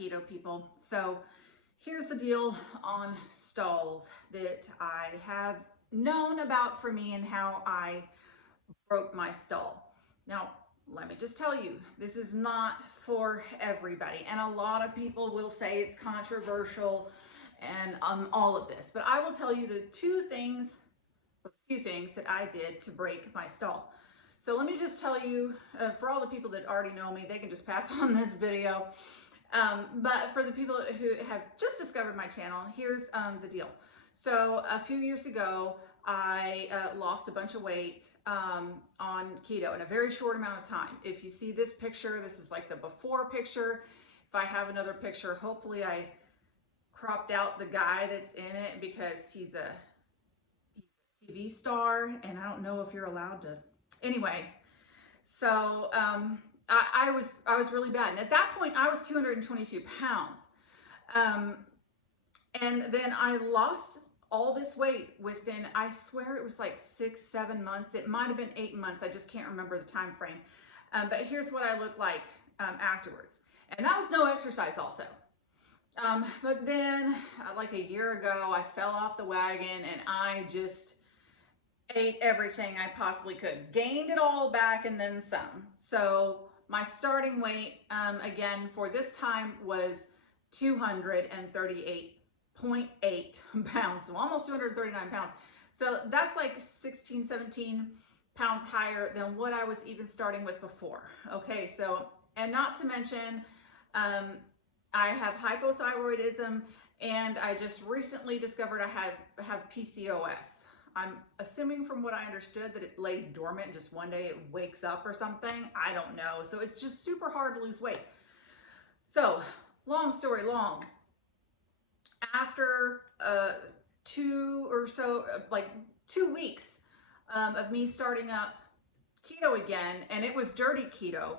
keto people. So here's the deal on stalls that I have known about for me and how I broke my stall. Now, let me just tell you, this is not for everybody. And a lot of people will say it's controversial and all of this. But I will tell you the few things that I did to break my stall. So let me just tell you, for all the people that already know me, they can just pass on this video. But for the people who have just discovered my channel, here's the deal. So a few years ago, I lost a bunch of weight on keto in a very short amount of time. If you see this picture, this is like the before picture. If I have another picture, hopefully I cropped out the guy that's in it because he's a TV star and I don't know if you're allowed to. Anyway, so I was really bad. And at that point, I was 222 pounds. And then I lost all this weight within, I swear it was like 6-7 months. It might have been 8 months. I just can't remember the time frame. But here's what I looked like afterwards. And that was no exercise also. But then like a year ago, I fell off the wagon and I just ate everything I possibly could. Gained it all back and then some. So my starting weight, again, for this time was 238.8 pounds, so almost 239 pounds. So that's like 16, 17 pounds higher than what I was even starting with before. Okay, so, and not to mention, I have hypothyroidism, and I just recently discovered I have PCOS. I'm assuming from what I understood that it lays dormant and just one day it wakes up or something. I don't know. So it's just super hard to lose weight. So long story long, after 2 weeks of me starting up keto again, and it was dirty keto,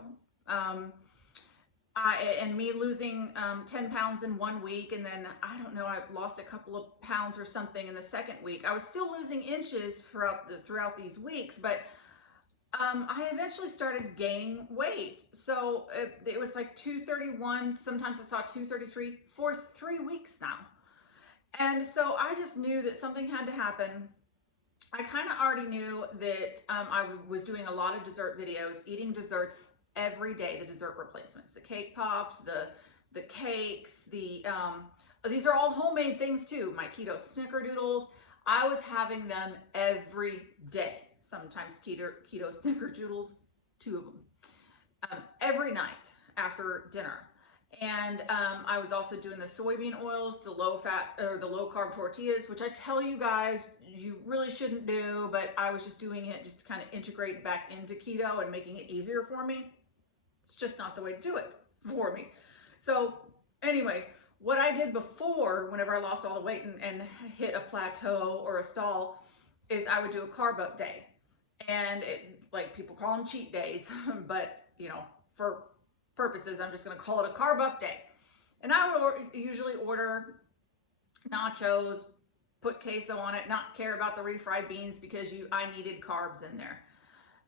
and me losing 10 pounds in 1 week, and then I don't know, I lost a couple of pounds or something in the second week. I was still losing inches throughout these weeks, but I eventually started gaining weight. So it was like 231, sometimes I saw 233 for 3 weeks now. And so I just knew that something had to happen. I kind of already knew that I was doing a lot of dessert videos, eating desserts every day, the dessert replacements, the cake pops, the cakes, these are all homemade things too. My keto snickerdoodles, I was having them every day. Sometimes keto snickerdoodles, 2 of them, every night after dinner. And I was also doing the soybean oils, the low fat or the low carb tortillas, which I tell you guys you really shouldn't do, but I was just doing it just to kind of integrate back into keto and making it easier for me. It's just not the way to do it for me. So anyway, what I did before, whenever I lost all the weight and hit a plateau or a stall, is I would do a carb up day. And like people call them cheat days, but you know, for purposes, I'm just going to call it a carb up day. And I would usually order nachos, put queso on it, not care about the refried beans because I needed carbs in there.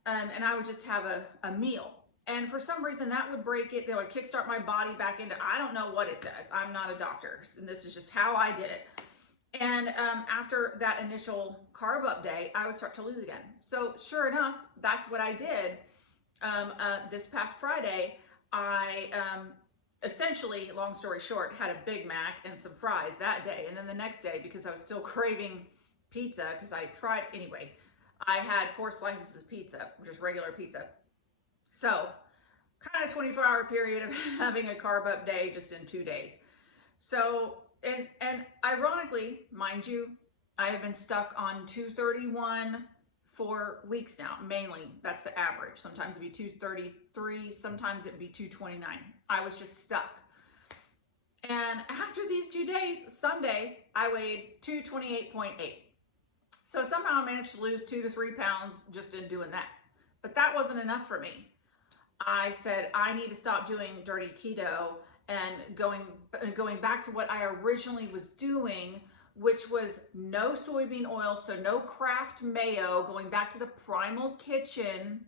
And I would just have a meal. And for some reason that would break it. That would kickstart my body back into, I don't know what it does. I'm not a doctor. And this is just how I did it. And after that initial carb up day, I would start to lose again. So sure enough, that's what I did. This past Friday, I essentially, long story short, had a Big Mac and some fries that day. And then the next day, because I was still craving pizza, because I tried, anyway, I had 4 slices of pizza, just regular pizza. So kind of 24-hour period of having a carb up day just in 2 days. So, and ironically, mind you, I have been stuck on 231 for weeks now, mainly. That's the average. Sometimes it'd be 233, sometimes it'd be 229. I was just stuck. And after these 2 days, Sunday, I weighed 228.8. So somehow I managed to lose 2 to 3 pounds just in doing that. But that wasn't enough for me. I said, I need to stop doing dirty keto and going back to what I originally was doing, which was no soybean oil, so no Kraft mayo, going back to the primal kitchen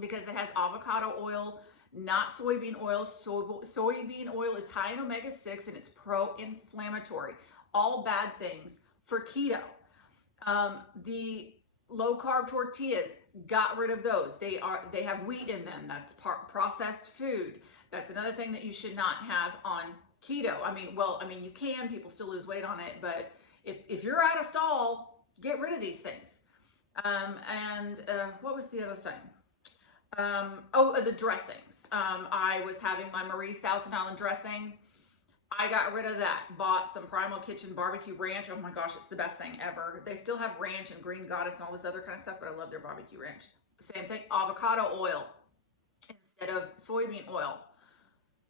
because it has avocado oil, not soybean oil. Soybean oil is high in omega-6 and it's pro-inflammatory. All bad things for keto. The low carb tortillas, got rid of those. They have wheat in them. That's processed food. That's another thing that you should not have on keto. I mean, you can, people still lose weight on it, but if you're out of stall, get rid of these things. What was the other thing? The dressings. I was having my Marie's Thousand Island dressing. I got rid of that. Bought some Primal Kitchen barbecue ranch. Oh my gosh, it's the best thing ever. They still have ranch and Green Goddess and all this other kind of stuff, but I love their barbecue ranch. Same thing, avocado oil instead of soybean oil.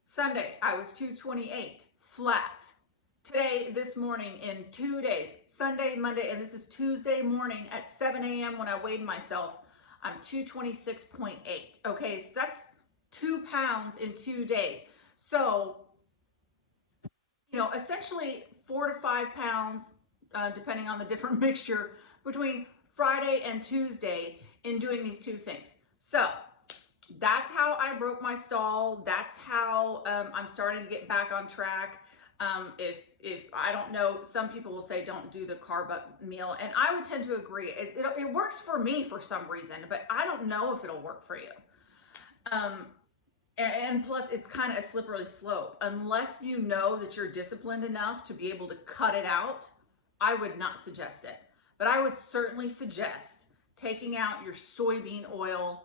Sunday, I was 228 flat. Today, this morning, in 2 days, Sunday, Monday, and this is Tuesday morning at 7 a.m. when I weighed myself, I'm 226.8. Okay, so that's 2 pounds in 2 days. So, you know, essentially 4 to 5 pounds, depending on the different mixture, between Friday and Tuesday in doing these two things. So that's how I broke my stall. That's how I'm starting to get back on track. If I don't know, some people will say don't do the carb up meal, and I would tend to agree. It works for me for some reason, but I don't know if it'll work for you. And plus, it's kind of a slippery slope. Unless you know that you're disciplined enough to be able to cut it out, I would not suggest it. But I would certainly suggest taking out your soybean oil,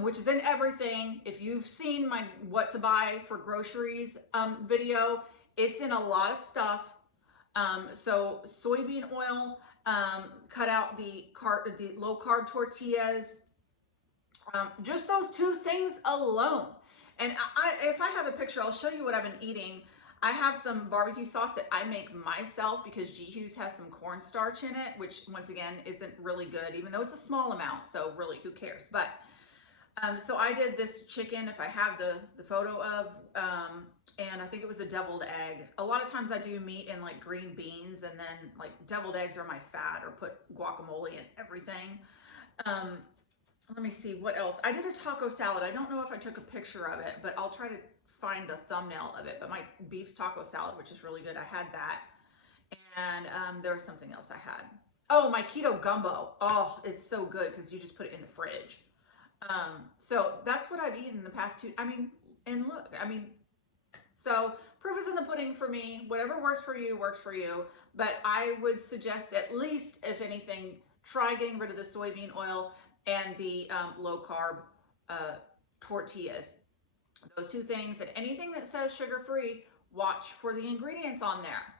which is in everything. If you've seen my what to buy for groceries video, it's in a lot of stuff. So soybean oil, cut out the low carb tortillas, just those two things alone. And if I have a picture, I'll show you what I've been eating. I have some barbecue sauce that I make myself because G Hughes has some cornstarch in it, which once again isn't really good, even though it's a small amount. So really, who cares? But so I did this chicken, if I have the photo of, and I think it was a deviled egg. A lot of times I do meat and like green beans, and then like deviled eggs are my fat, or put guacamole and everything. Let me see what else. I did a taco salad. I don't know if I took a picture of it, but I'll try to find the thumbnail of it. But my beef taco salad, which is really good, I had that. And there was something else I had. Oh, my keto gumbo. Oh, it's so good because you just put it in the fridge. So that's what I've eaten the past 2. I mean, and look, I mean, so proof is in the pudding for me. Whatever works for you, works for you. But I would suggest, at least, if anything, try getting rid of the soybean oil and the low carb tortillas. Those two things, and anything that says sugar-free, watch for the ingredients on there.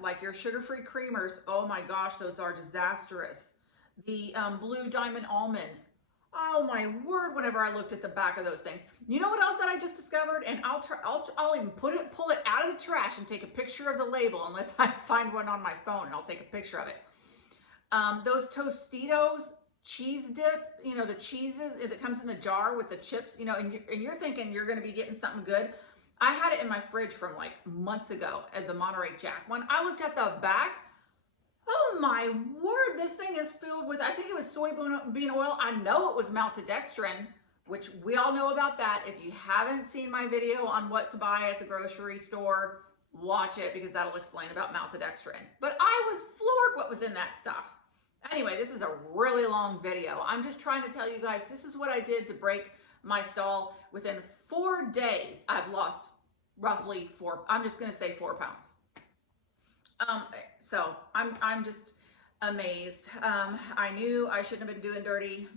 Like your sugar-free creamers, oh my gosh, those are disastrous. The Blue Diamond almonds, oh my word, whenever I looked at the back of those things. You know what else that I just discovered? And I'll even pull it out of the trash and take a picture of the label, unless I find one on my phone, and I'll take a picture of it. Those Tostitos cheese dip, you know, the cheeses that comes in the jar with the chips, you know, and you're thinking you're going to be getting something good. I had it in my fridge from like months ago at the Monterey Jack. When I looked at the back, oh my word, this thing is filled with, I think it was soybean oil. I know it was maltodextrin, which we all know about that. If you haven't seen my video on what to buy at the grocery store, watch it, because that'll explain about maltodextrin. But I was floored what was in that stuff. Anyway, this is a really long video. I'm just trying to tell you guys, this is what I did to break my stall. Within 4 days, I've lost roughly 4, I'm just gonna say 4 pounds. So I'm just amazed. I knew I shouldn't have been doing dirty.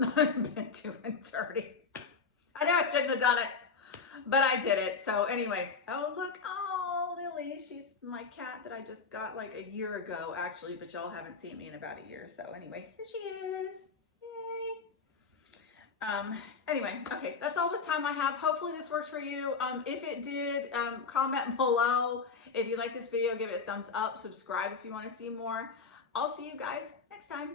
I know I shouldn't have done it, but I did it. So anyway, oh look, oh Lily, she's my cat that I just got like a year ago actually, but y'all haven't seen me in about a year. So anyway, here she is. Yay. Anyway, okay, that's all the time I have. Hopefully this works for you. If it did, comment below. If you like this video, give it a thumbs up, subscribe if you want to see more. I'll see you guys next time.